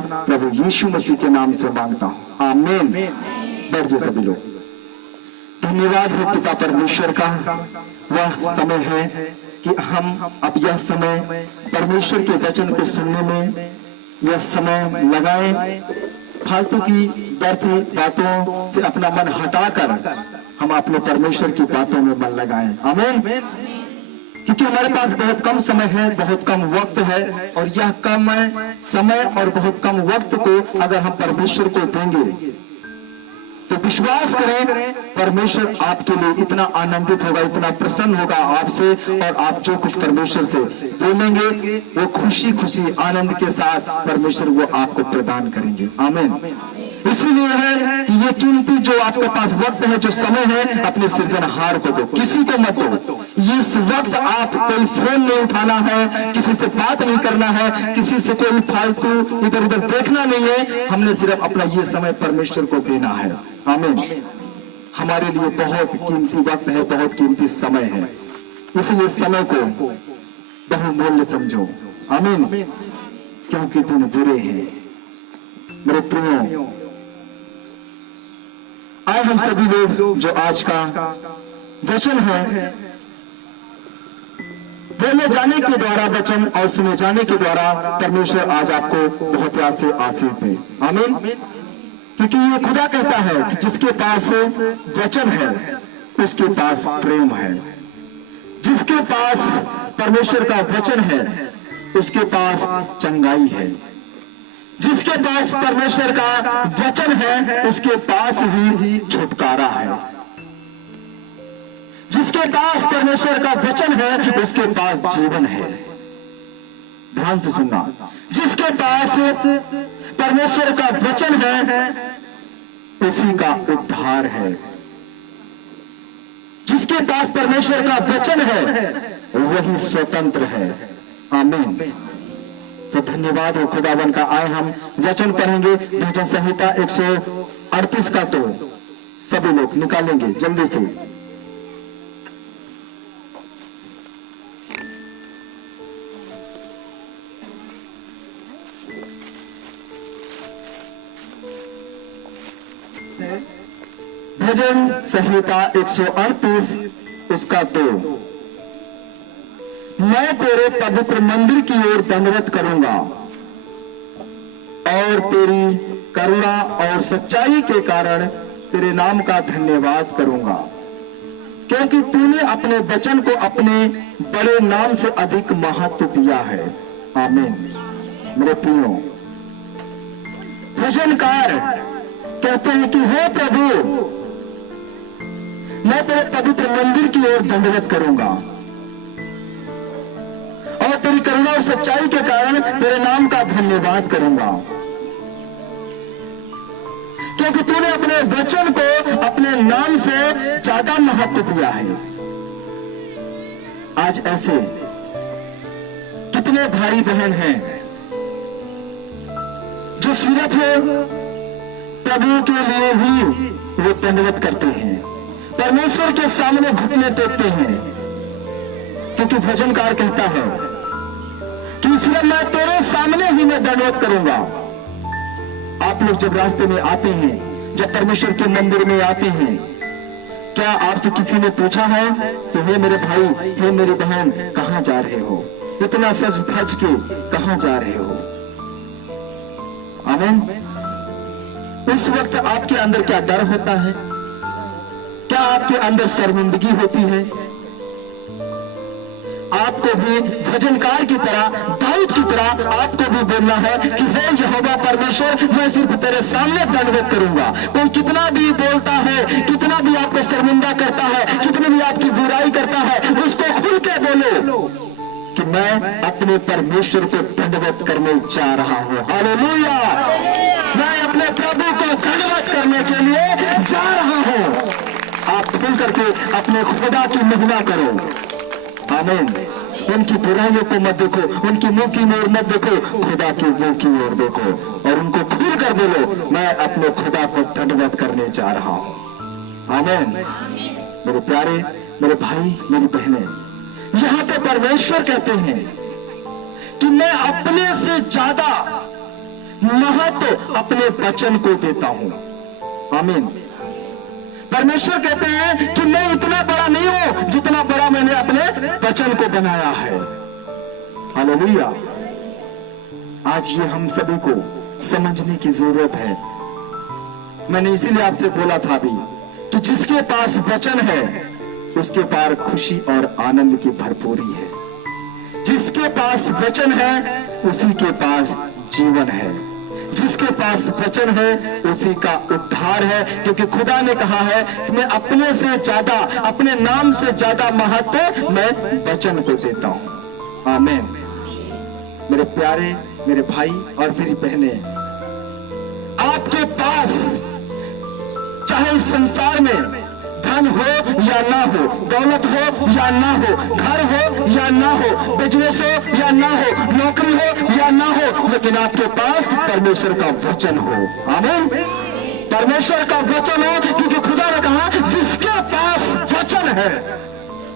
प्रभु यीशु मसीह के नाम से मांगता हूँ, आमीन। बैठ जाइए सभी लोग। धन्यवाद है पिता परमेश्वर का, वह समय है कि हम अब यह समय परमेश्वर के वचन को सुनने में यह समय लगाएं। फालतू की व्यर्थी बातों से अपना मन हटाकर हम अपने परमेश्वर की बातों में मन लगाएं, आमीन। क्योंकि हमारे पास बहुत कम समय है, बहुत कम वक्त है, और यह कम समय और बहुत कम वक्त को अगर हम परमेश्वर को देंगे तो विश्वास करें परमेश्वर आपके लिए इतना आनंदित होगा, इतना प्रसन्न होगा आपसे, और आप जो कुछ परमेश्वर से बोलेंगे वो खुशी खुशी आनंद के साथ परमेश्वर वो आपको प्रदान करेंगे, आमीन। इसीलिए है कि ये कीमती जो आपके पास वक्त है, जो समय है, अपने सृजनहार को दो, किसी को मत दो। इस वक्त आप कोई फोन नहीं उठाना है, किसी से बात नहीं करना है, किसी से कोई फालतू इधर उधर देखना नहीं है। हमने सिर्फ अपना ये समय परमेश्वर को देना है, आमीन। हमारे लिए बहुत कीमती वक्त है, बहुत कीमती समय है, इसलिए समय को बहुमूल्य समझो, आमीन। क्योंकि दिन बुरे हैं। मेरे प्रियो, आए हम सभी लोग जो आज का वचन है बोले जाने के द्वारा वचन और सुने जाने के द्वारा परमेश्वर आज आपको बहुत प्यार से आशीष दे, आमीन। क्योंकि ये खुदा कहता है कि जिसके पास वचन है उसके पास प्रेम है, जिसके पास परमेश्वर का वचन है उसके पास चंगाई है, जिसके पास परमेश्वर का वचन है उसके पास ही छुटकारा है, जिसके पास परमेश्वर का वचन है उसके पास जीवन है। ध्यान से सुनना, जिसके पास परमेश्वर का वचन है उसी का उद्धार है, जिसके पास परमेश्वर का वचन है वही स्वतंत्र है, आमीन। तो धन्यवाद हो खुदावन का। आए हम वचन पढ़ेंगे, भजन संहिता 138 का, तो सभी लोग निकालेंगे जल्दी से। भजन संहिता 138 उसका 2। मैं तेरे पवित्र मंदिर की ओर दंडवत करूंगा और तेरी करुणा और सच्चाई के कारण तेरे नाम का धन्यवाद करूंगा, क्योंकि तूने अपने वचन को अपने बड़े नाम से अधिक महत्व दिया है, आमीन। मेरे प्रियो, भजनकार कहते हैं कि हे प्रभु, मैं तेरे पवित्र मंदिर की ओर दंडवत करूंगा और तेरी करुणा और सच्चाई के कारण तेरे नाम का धन्यवाद करूंगा, क्योंकि तूने अपने वचन को अपने नाम से ज्यादा महत्व दिया है। आज ऐसे कितने भाई बहन हैं जो सिर्फ प्रभु के लिए ही वो दंडवत करते हैं, परमेश्वर के सामने घुटने टेकते हैं, क्योंकि भजनकार कहता है कि इसलिए मैं तेरे सामने ही मैं दंडवत करूंगा। आप लोग जब रास्ते में आते हैं, जब परमेश्वर के मंदिर में आते हैं, क्या आपसे किसी ने पूछा है कि हे मेरे भाई, हे मेरी बहन, कहां जा रहे हो? इतना सज धज के कहां जा रहे हो? आमीन। उस वक्त आपके अंदर क्या डर होता है? क्या आपके अंदर शर्मिंदगी होती है? आपको भी भजनकार की तरह, दाऊद की तरह आपको भी बोलना है कि हे यहोवा परमेश्वर, मैं सिर्फ तेरे सामने दंडवत करूंगा। कोई कितना भी बोलता है, कितना भी आपको शर्मिंदा करता है, कितनी भी आपकी बुराई करता है, उसको खुल के बोलो कि मैं अपने परमेश्वर को दंडवत करने जा रहा हूं। हालेलुया! मैं अपने प्रभु को दंडवत करने के लिए जा रहा हूं। आप खुल करके अपने खुदा की महिमा करो, आमीन। उनकी बुराइयों को मत देखो, उनकी मुंह की ओर मत देखो, खुदा की मुंह की ओर देखो और उनको खुल कर बोलो, मैं अपने खुदा को दंडवत करने जा रहा हूं, आमीन। मेरे प्यारे, मेरे भाई, मेरी बहनें, यहाँ पे परमेश्वर कहते हैं कि मैं अपने से ज्यादा महत्व अपने वचन को देता हूं। आमीन। परमेश्वर कहते हैं कि मैं इतना बड़ा नहीं हूं जितना बड़ा मैंने अपने वचन को बनाया है। हालेलुया। आज ये हम सभी को समझने की जरूरत है। मैंने इसीलिए आपसे बोला था अभी कि जिसके पास वचन है उसके पास खुशी और आनंद की भरपूरी है। जिसके पास वचन है उसी के पास जीवन है। जिसके पास वचन है उसी का उद्धार है, क्योंकि खुदा ने कहा है कि मैं अपने से ज्यादा, अपने नाम से ज्यादा महत्व मैं वचन को देता हूं। आमीन। मेरे प्यारे, मेरे भाई और मेरी बहनें, आपके पास चाहे इस संसार में धन हो या ना हो, दौलत हो या ना हो, घर हो या ना हो, बिजनेस हो या ना हो, नौकरी हो या ना हो, लेकिन आपके पास परमेश्वर का वचन हो। आमीन। परमेश्वर का वचन हो, क्योंकि खुदा ने कहा जिसके पास वचन है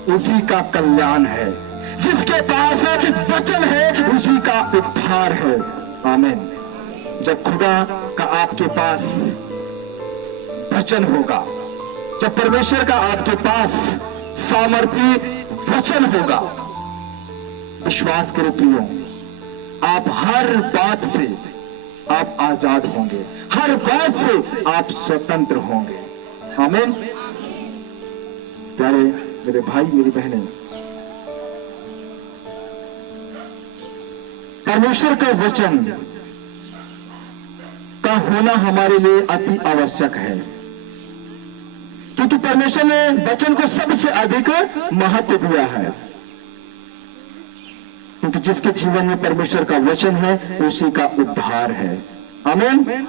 उसी का कल्याण है। जिसके पास वचन है उसी का उद्धार है। आमीन। जब खुदा का आपके पास वचन होगा, जब परमेश्वर का आपके पास सामर्थी वचन होगा, विश्वास करो प्रियो, आप हर बात से आप आजाद होंगे, हर बात से आप स्वतंत्र होंगे। आमीन। प्यारे मेरे भाई, मेरी बहनें, परमेश्वर का वचन का होना हमारे लिए अति आवश्यक है, क्योंकि परमेश्वर ने वचन को सबसे अधिक महत्व दिया है। क्योंकि जिसके जीवन में परमेश्वर का वचन है उसी का उद्धार है। आमीन।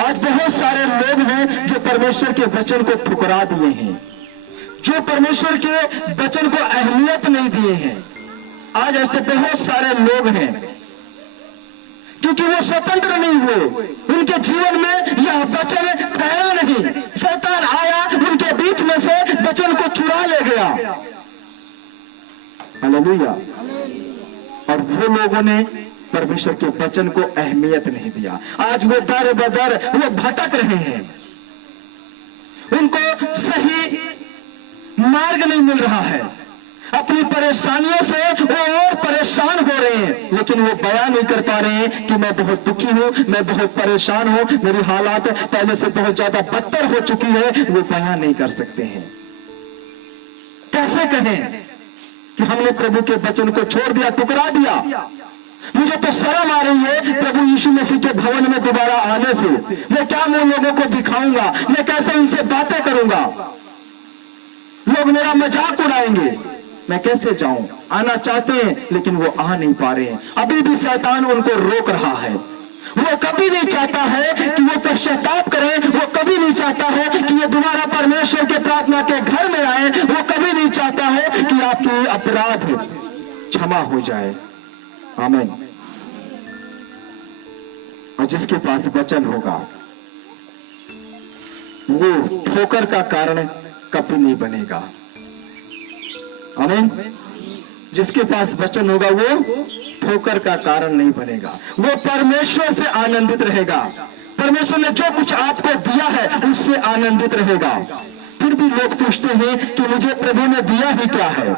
आज बहुत सारे लोग हैं जो परमेश्वर के वचन को ठुकरा दिए हैं, जो परमेश्वर के वचन को अहमियत नहीं दिए हैं। आज ऐसे बहुत सारे लोग हैं क्योंकि वो स्वतंत्र नहीं हुए, उनके जीवन में यह वचन ठहरा नहीं। शैतान आया, उनके बीच में से वचन को चुरा ले गया। हालेलुया। और वो लोगों ने परमेश्वर के वचन को अहमियत नहीं दिया। आज वो दर बदर वो भटक रहे हैं, उनको सही मार्ग नहीं मिल रहा है। अपनी परेशानियों से वो और परेशान हो रहे हैं, लेकिन वो बयान नहीं कर पा रहे हैं कि मैं बहुत दुखी हूं, मैं बहुत परेशान हूं, मेरी हालात पहले से बहुत ज्यादा बदतर हो चुकी है। वो बयान नहीं कर सकते हैं। कैसे कहें कि हमने प्रभु के वचन को छोड़ दिया, टुकरा दिया। मुझे तो शर्म आ रही है प्रभु यीशु मसीह के भवन में दोबारा आने से। मैं क्या मुंह लोगों को दिखाऊंगा, मैं कैसे उनसे बातें करूंगा, लोग मेरा मजाक उड़ाएंगे, मैं कैसे जाऊं। आना चाहते हैं लेकिन वो आ नहीं पा रहे हैं। अभी भी शैतान उनको रोक रहा है। वो कभी नहीं चाहता है कि वो पश्चाताप करें, वो कभी नहीं चाहता है कि ये दोबारा परमेश्वर के प्रार्थना के घर में आए, वो कभी नहीं चाहता है कि आपकी अपराध क्षमा हो जाए। आमीन। और जिसके पास वचन होगा वो ठोकर का कारण कभी नहीं बनेगा। आमीन। जिसके पास वचन होगा वो ठोकर का कारण नहीं बनेगा, वो परमेश्वर से आनंदित रहेगा। परमेश्वर ने जो कुछ आपको दिया है उससे आनंदित रहेगा। फिर भी लोग पूछते हैं कि मुझे प्रभु ने दिया ही क्या है,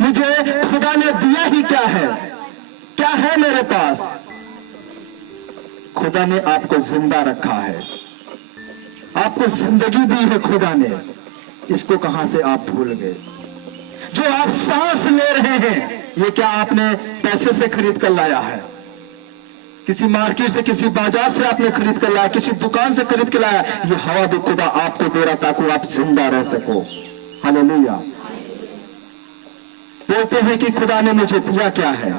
मुझे खुदा ने दिया ही क्या है मेरे पास। खुदा ने आपको जिंदा रखा है, आपको जिंदगी दी है खुदा ने। इसको कहां से आप भूल गए? जो आप सांस ले रहे हैं ये क्या आपने पैसे से खरीद कर लाया है? किसी मार्केट से, किसी बाजार से आपने खरीद कर लाया, किसी दुकान से खरीद कर लाया? ये हवा भी खुदा आपको दे रहा ताकि आप जिंदा रह सको। हालेलुया। बोलते हैं कि खुदा ने मुझे दिया क्या है?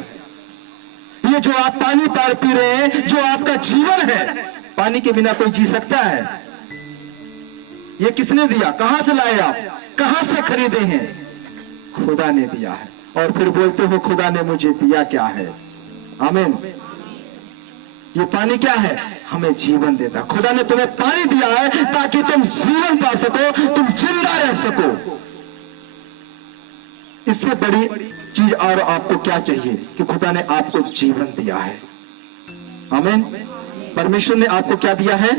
ये जो आप पानी पार पी रहे हैं, जो आपका जीवन है, पानी के बिना कोई जी सकता है? ये किसने दिया? कहां से लाए आप? कहां से खरीदे हैं? खुदा ने दिया है। और फिर बोलते हो खुदा ने मुझे दिया क्या है? आमीन। ये पानी क्या है? हमें जीवन देता। खुदा ने तुम्हें पानी दिया है ताकि तुम जीवन पा सको, तुम जिंदा रह सको। इससे बड़ी चीज और आपको क्या चाहिए कि खुदा ने आपको जीवन दिया है। आमीन। परमेश्वर ने आपको क्या दिया है?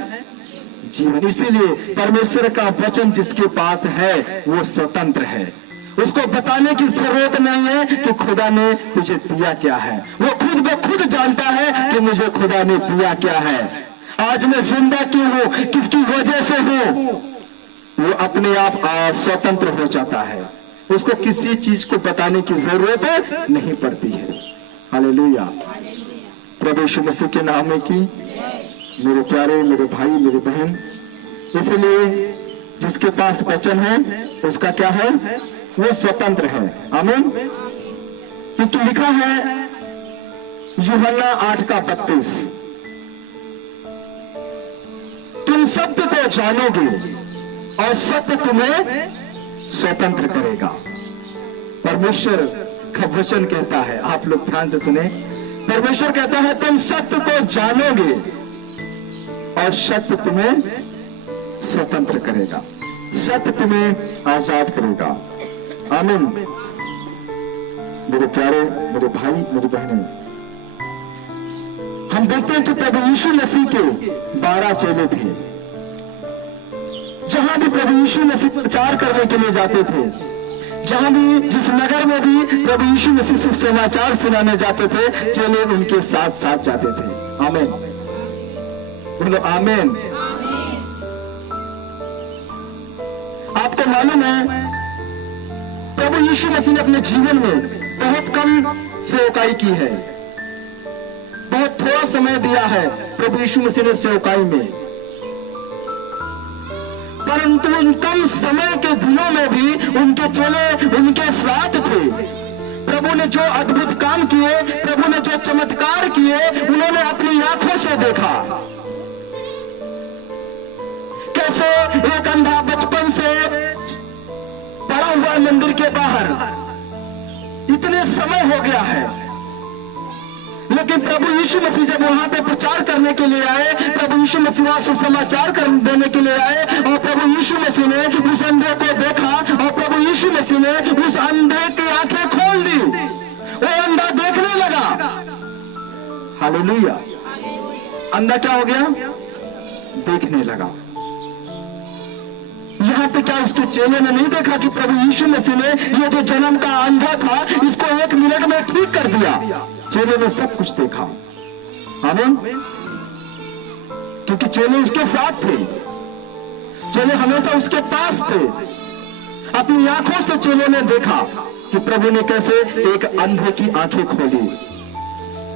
जीवन। इसीलिए परमेश्वर का वचन जिसके पास है वो स्वतंत्र है। उसको बताने की जरूरत नहीं है कि खुदा ने तुझे दिया क्या है। वो खुद ब खुद जानता है कि मुझे खुदा ने दिया क्या है। आज मैं जिंदा क्यों हूं, किसकी वजह से हूं। वो अपने आप स्वतंत्र हो जाता है। उसको किसी चीज को बताने की जरूरत नहीं पड़ती है। हालेलुया। प्रभु यीशु मसीह के नाम में की मेरे प्यारे, मेरे भाई, मेरे बहन, इसलिए जिसके पास वचन है उसका क्या है? वो स्वतंत्र है। आमीन। क्योंकि लिखा है यूहन्ना 8:32, तुम सत्य को जानोगे और सत्य तुम्हें स्वतंत्र करेगा। परमेश्वर का वचन कहता है, आप लोग ध्यान से सुने, परमेश्वर कहता है तुम सत्य को जानोगे और सत्य तुम्हें स्वतंत्र करेगा, सत्य तुम्हें आजाद करेगा। आमीन। मेरे प्यारे, मेरे भाई, मेरी बहनें, हम देखते हैं कि प्रभु यीशु मसीह के 12 चेले थे। जहां भी प्रभु यीशु मसीह प्रचार करने के लिए जाते थे, जहां भी, जिस नगर में भी प्रभु यीशु मसीह सिर्फ समाचार सुनाने जाते थे, चेले उनके साथ साथ जाते थे। आमीन। बोलो आमीन। आपको मालूम है प्रभु यीशु मसीह ने अपने जीवन में बहुत कम सेवकाई की है, बहुत थोड़ा समय दिया है प्रभु यीशु मसीह ने सेवकाई में, परंतु उन कम समय के दिनों में भी उनके चेले उनके साथ थे। प्रभु ने जो अद्भुत काम किए, प्रभु ने जो चमत्कार किए, उन्होंने अपनी आंखों से देखा। कैसे एक अंधा बचपन से पड़ा हुआ मंदिर के बाहर, इतने समय हो गया है, लेकिन प्रभु यीशु मसीह जब वहां पे प्रचार करने के लिए आए, प्रभु यीशु मसीह वहां सुसमाचार देने के लिए आए, और प्रभु यीशु मसीह ने उस अंधे को देखा और प्रभु यीशु मसीह ने उस अंधे की आंखें खोल दी। वो अंधा देखने लगा। हालेलुया। अंधा क्या हो गया? देखने लगा। यहां पे क्या उसके चेले ने नहीं देखा कि प्रभु यीशु मसीह ने ये जो जन्म का अंधा था इसको 1 मिनट में ठीक कर दिया? चेले ने सब कुछ देखा। आमीन। क्योंकि चेले उसके साथ थे, चेले हमेशा उसके पास थे। अपनी आंखों से चेले ने देखा कि प्रभु ने कैसे एक अंधे की आंखें खोली,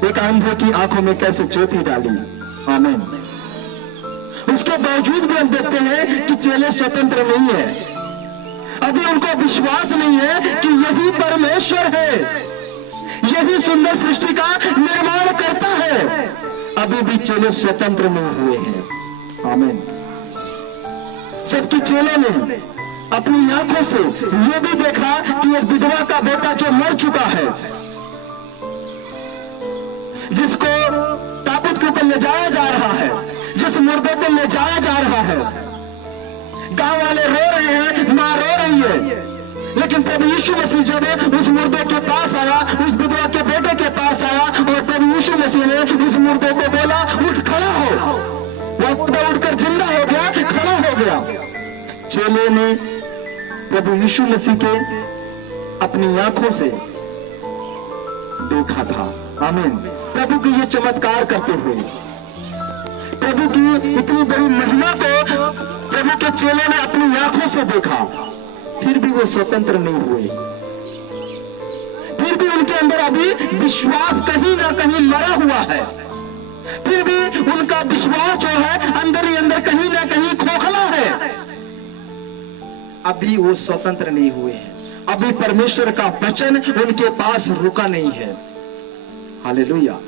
एक अंधे की आंखों में कैसे ज्योति डाली। आमीन। उसके बावजूद भी हम देखते हैं कि चेले स्वतंत्र नहीं है। अभी उनको विश्वास नहीं है कि यही परमेश्वर है, यही सुंदर सृष्टि का निर्माण करता है। अभी भी चेले स्वतंत्र नहीं हुए हैं। आमीन। जबकि चेले ने अपनी आंखों से यह भी देखा कि एक विधवा का बेटा जो मर चुका है, जिसको ताबूत के ऊपर ले जाया जा रहा है, जिस मुर्दे को ले जाया जा रहा है, गांव वाले रो रहे हैं, मां रो रही है, लेकिन प्रभु यीशु मसीह जब उस मुर्दे के पास आया, उस विधवा के बेटे के पास आया, और प्रभु यीशु मसीह ने उस मुर्दे को बोला उठ खड़ा हो, वो उठकर जिंदा हो गया, खड़ा हो गया। चेले ने प्रभु यीशु मसीह के अपनी आंखों से देखा था। आमीन। प्रभु की ये चमत्कार करते हुए, प्रभु की इतनी बड़ी महिमा को प्रभु के चेले ने अपनी आंखों से देखा, फिर भी वो स्वतंत्र नहीं हुए। फिर भी उनके अंदर अभी विश्वास कहीं ना कहीं मरा हुआ है। फिर भी उनका विश्वास जो है अंदर ही अंदर कहीं ना कहीं खोखला है। अभी वो स्वतंत्र नहीं हुए हैं। अभी परमेश्वर का वचन उनके पास रुका नहीं है। हालेलुया।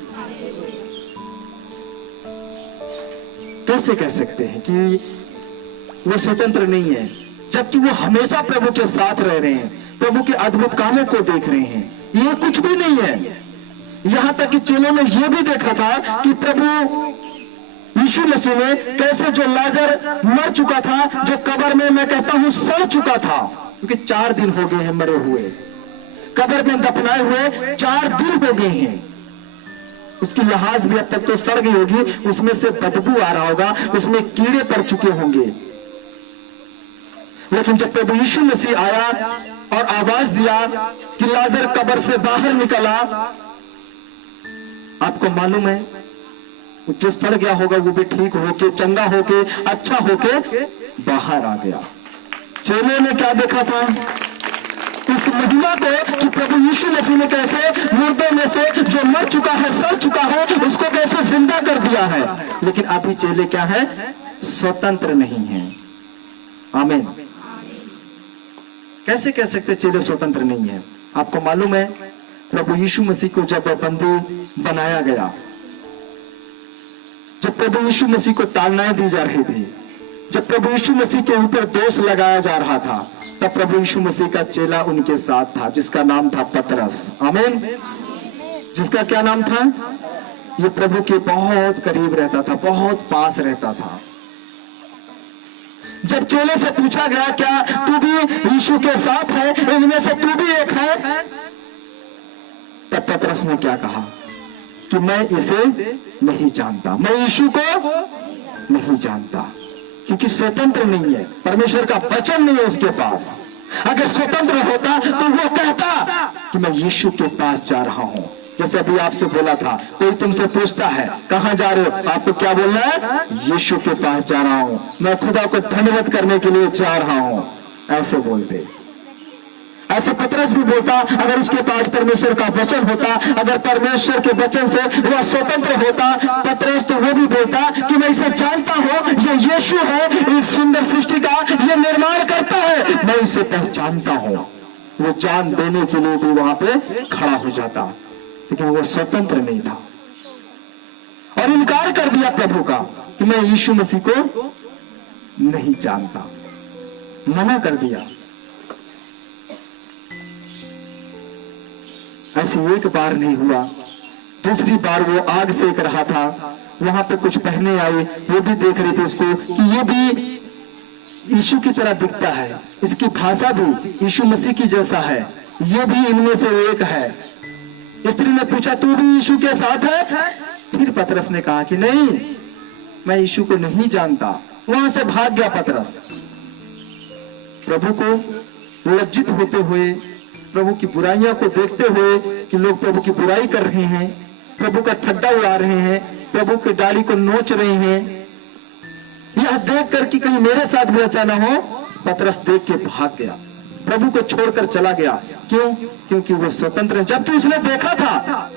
कैसे कह सकते हैं कि वो स्वतंत्र नहीं है, जबकि वो हमेशा प्रभु के साथ रह रहे हैं, प्रभु के अद्भुत कामों को देख रहे हैं। ये कुछ भी नहीं है। यहां तक कि चेलों ने यह भी देखा था कि प्रभु यीशु मसीह ने कैसे जो लाजर मर चुका था, जो कब्र में मैं कहता हूं सड़ चुका था, क्योंकि 4 दिन हो गए हैं मरे हुए, कब्र में दफनाए हुए 4 दिन हो गए हैं। उसकी लहाज भी अब तक तो सड़ गई होगी, उसमें से बदबू आ रहा होगा, उसमें कीड़े पड़ चुके होंगे। लेकिन जब प्रभु यीशु मसीह आया और आवाज दिया कि लाजर कब्र से बाहर निकला, आपको मालूम है जो सड़ गया होगा वो भी ठीक होके, चंगा होके, अच्छा होके बाहर आ गया। चेले ने क्या देखा था? इस महिमा को कि प्रभु यीशु मसीह ने कैसे मुर्दों में से जो मर चुका है, सड़ चुका है, उसको कैसे जिंदा कर दिया है। लेकिन अभी चेले क्या है? स्वतंत्र नहीं है। आमीन। कैसे कह सकते चेले स्वतंत्र नहीं है? आपको मालूम है प्रभु यीशु मसीह को जब बंदी बनाया गया, जब प्रभु यीशु मसीह को ताड़नाएं दी जा रही थी, जब प्रभु यीशु मसीह के ऊपर दोष लगाया जा रहा था, तब प्रभु यीशु मसीह का चेला उनके साथ था जिसका नाम था पतरस। आमीन। जिसका क्या नाम था? ये प्रभु के बहुत करीब रहता था, बहुत पास रहता था। जब चेले से पूछा गया क्या तू भी यीशु के साथ है, इनमें से तू भी एक है, तब पतरस ने क्या कहा कि मैं इसे नहीं जानता, मैं यीशु को नहीं जानता, क्योंकि स्वतंत्र नहीं है। परमेश्वर का वचन नहीं है उसके पास। अगर स्वतंत्र होता तो वो कहता कि मैं यीशु के पास जा रहा हूं। जैसे अभी आपसे बोला था, कोई तुमसे पूछता है कहां जा रहे हो, आपको क्या बोलना है? यीशु के पास जा रहा हूं, मैं खुदा को धन्यवाद करने के लिए जा रहा हूं, ऐसे बोलते। ऐसे पतरस भी बोलता अगर उसके पास परमेश्वर का वचन होता, अगर परमेश्वर के वचन से वह स्वतंत्र होता, पतरस तो वो भी बोलता कि मैं इसे जानता हूं, ये यीशु है, इस सुंदर सृष्टि का ये निर्माण करता है, मैं इसे पहचानता हूं। वो जान देने के लिए भी वहां पे खड़ा हो जाता, लेकिन वो स्वतंत्र नहीं था और इनकार कर दिया प्रभु का कि मैं यीशु मसीह को नहीं जानता, मना कर दिया। ऐसे एक बार नहीं हुआ, दूसरी बार वो आग सेक रहा था, वहां पे कुछ बहनें आई, वो भी देख रही थी उसको कि ये भी यीशु की तरह दिखता है, इसकी भाषा भी यीशु मसीह की जैसा है, ये भी इनमें से एक है। स्त्री ने पूछा तू भी यीशु के साथ है? फिर पतरस ने कहा कि नहीं, मैं यीशु को नहीं जानता। वहां से भाग गया पतरस। प्रभु को लज्जित होते हुए, प्रभु की बुराइयों को देखते हुए कि लोग प्रभु की बुराई कर रहे हैं, प्रभु का ठड्डा उड़ा रहे हैं, प्रभु की दाढ़ी को नोच रहे हैं, यह देख कर कि कहीं मेरे साथ भी ऐसा ना हो, पतरस देख के भाग गया, प्रभु को छोड़कर चला गया। क्यों? क्योंकि वो स्वतंत्र है। जबकि उसने देखा था,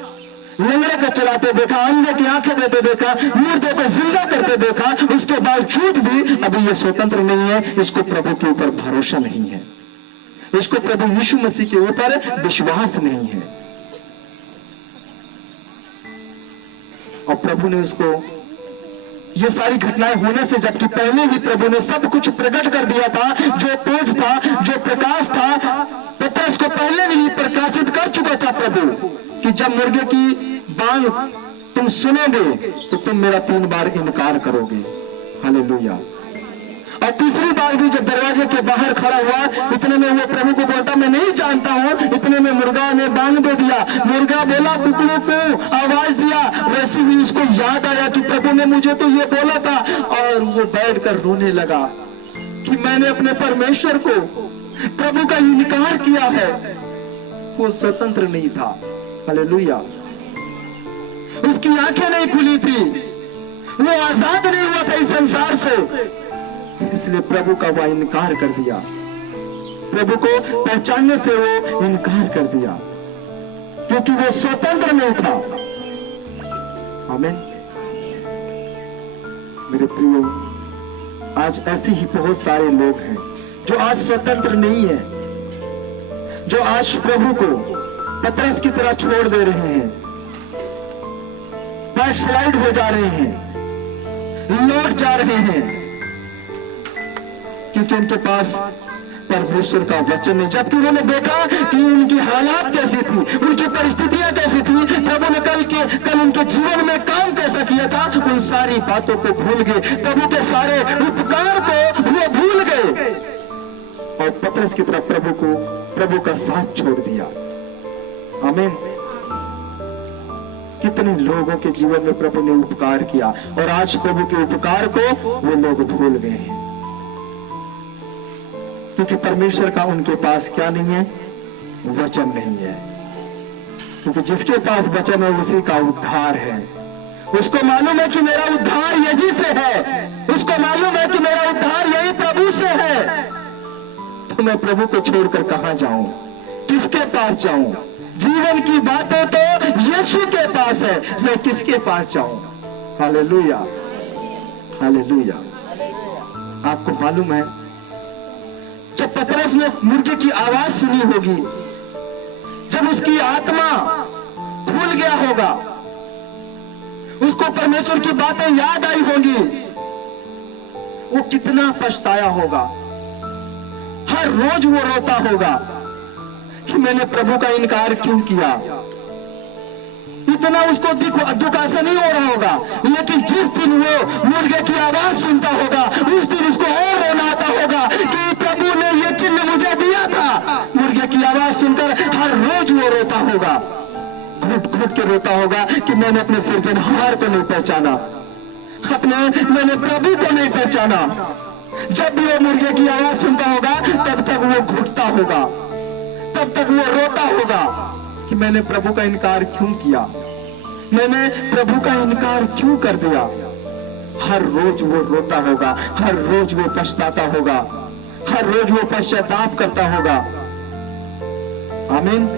लंगड़े को चलाते देखा, अंधे की आंखें देते देखा, मुर्दे को जिंदा करते देखा, उसके बावजूद भी अभी ये स्वतंत्र नहीं है। इसको प्रभु के ऊपर भरोसा नहीं है, इसको प्रभु यीशु मसीह के ऊपर विश्वास नहीं है। और प्रभु ने उसको ये सारी घटनाएं होने से, जबकि पहले ही प्रभु ने सब कुछ प्रकट कर दिया था, जो तेज था, जो प्रकाश था, पतरस को पहले ही प्रकाशित कर चुका था प्रभु कि जब मुर्गे की बांग तुम सुनोगे तो तुम मेरा 3 बार इनकार करोगे। हालेलुया। और तीसरी बार भी जब दरवाजे के बाहर खड़ा हुआ, इतने में वो प्रभु को बोलता मैं नहीं जानता हूं, इतने में मुर्गा ने बांग दे दिया। मुर्गा बोला कुकड़ों को आवाज दिया, वैसे ही उसको याद आया कि प्रभु ने मुझे तो ये बोला था, और वो बैठकर रोने लगा कि मैंने अपने परमेश्वर को, प्रभु का इनकार किया है। वो स्वतंत्र नहीं था। हालेलुया। उसकी आंखें नहीं खुली थी, वो आजाद नहीं हुआ था इस संसार से, इसलिए प्रभु का वह इनकार कर दिया, प्रभु को पहचानने से वो इनकार कर दिया, क्योंकि वो स्वतंत्र नहीं था। आमीन। मेरे प्रियो, आज ऐसे ही बहुत सारे लोग हैं जो आज स्वतंत्र नहीं है, जो आज प्रभु को पतरस की तरह छोड़ दे रहे हैं, बैकस्लाइड हो जा रहे हैं, लौट जा रहे हैं, क्योंकि उनके पास परमेश्वर का वचन नहीं। जबकि उन्होंने देखा कि उनकी हालात कैसी थी, उनकी परिस्थितियां कैसी थी, प्रभु ने कल उनके जीवन में काम कैसा किया था, उन सारी बातों को भूल गए, प्रभु के सारे उपकार को वो भूल गए और पतरस की तरफ प्रभु का साथ छोड़ दिया। आमीन। कितने लोगों के जीवन में प्रभु ने उपकार किया, और आज प्रभु के उपकार को वो लोग भूल गए हैं, क्योंकि परमेश्वर का उनके पास क्या नहीं है? वचन नहीं है। क्योंकि जिसके पास वचन है उसी का उद्धार है। उसको मालूम है कि मेरा उद्धार यही से है, उसको मालूम है कि मेरा उद्धार यही प्रभु से है। तो मैं प्रभु को छोड़कर कहां जाऊं? किसके पास जाऊं? जीवन की बातें तो यीशु के पास है, मैं किसके पास जाऊं? Hallelujah, hallelujah. आपको मालूम है, जब पतरस ने मुर्गे की आवाज सुनी होगी, जब उसकी आत्मा भूल गया होगा, उसको परमेश्वर की बातें याद आई होंगी, वो कितना पछताया होगा। हर रोज वो रोता होगा कि मैंने प्रभु का इनकार क्यों किया। इतना उसको दुख ऐसे नहीं हो रहा होगा, लेकिन जिस दिन वो मुर्गे की आवाज सुनता होगा, उस दिन उसको और रोना आता होगा कि प्रभु ने ये चिन्ह मुझे दिया था। मुर्गे की आवाज सुनकर हर रोज वो रोता होगा, घुट घुट के रोता होगा कि मैंने अपने सृजनहार को नहीं पहचाना, मैंने प्रभु को नहीं पहचाना। जब भी वो मुर्गे की आवाज सुनता होगा, तब तक वो घुटता होगा, तब तक वो रोता होगा कि मैंने प्रभु का इनकार क्यों किया, मैंने प्रभु का इनकार क्यों कर दिया। हर रोज वो रोता होगा, हर रोज वो पछताता होगा, हर रोज वो पश्चाताप करता होगा। आमीन।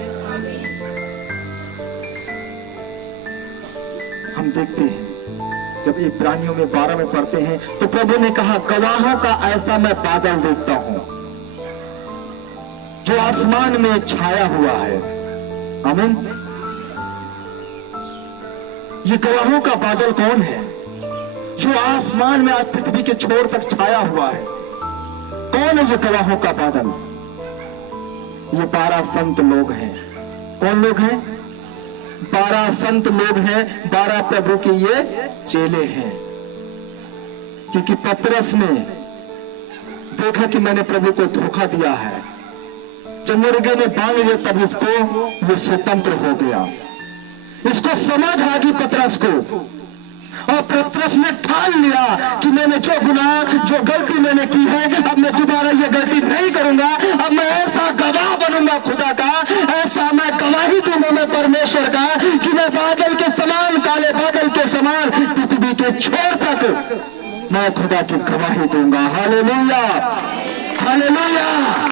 हम देखते हैं जब इब्रानियों में 12 में पढ़ते हैं, तो प्रभु ने कहा, गवाहों का ऐसा मैं बादल देखता हूं जो आसमान में छाया हुआ है। आमीन। ये गवाहों का बादल कौन है जो आसमान में आज पृथ्वी के छोर तक छाया हुआ है? कौन है ये गवाहों का बादल? ये 12 संत लोग हैं। कौन लोग हैं? 12 संत लोग हैं, 12 प्रभु के ये चेले हैं। क्योंकि पतरस ने देखा कि मैंने प्रभु को धोखा दिया है, जब मुर्गे ने बांध लिया तब ये स्वतंत्र हो गया। इसको समझ आ गई पतरस को, और पतरस ने ठान लिया कि मैंने जो गुनाह, जो गलती मैंने की है, अब मैं दोबारा ये गलती नहीं करूंगा। अब मैं ऐसा गवाह बनूंगा खुदा का, ऐसा मैं गवाही दूंगा मैं परमेश्वर का, कि मैं बादल के समान, काले बादल के समान पृथ्वी के छोर तक मैं खुदा की गवाही दूंगा। Hallelujah, hallelujah.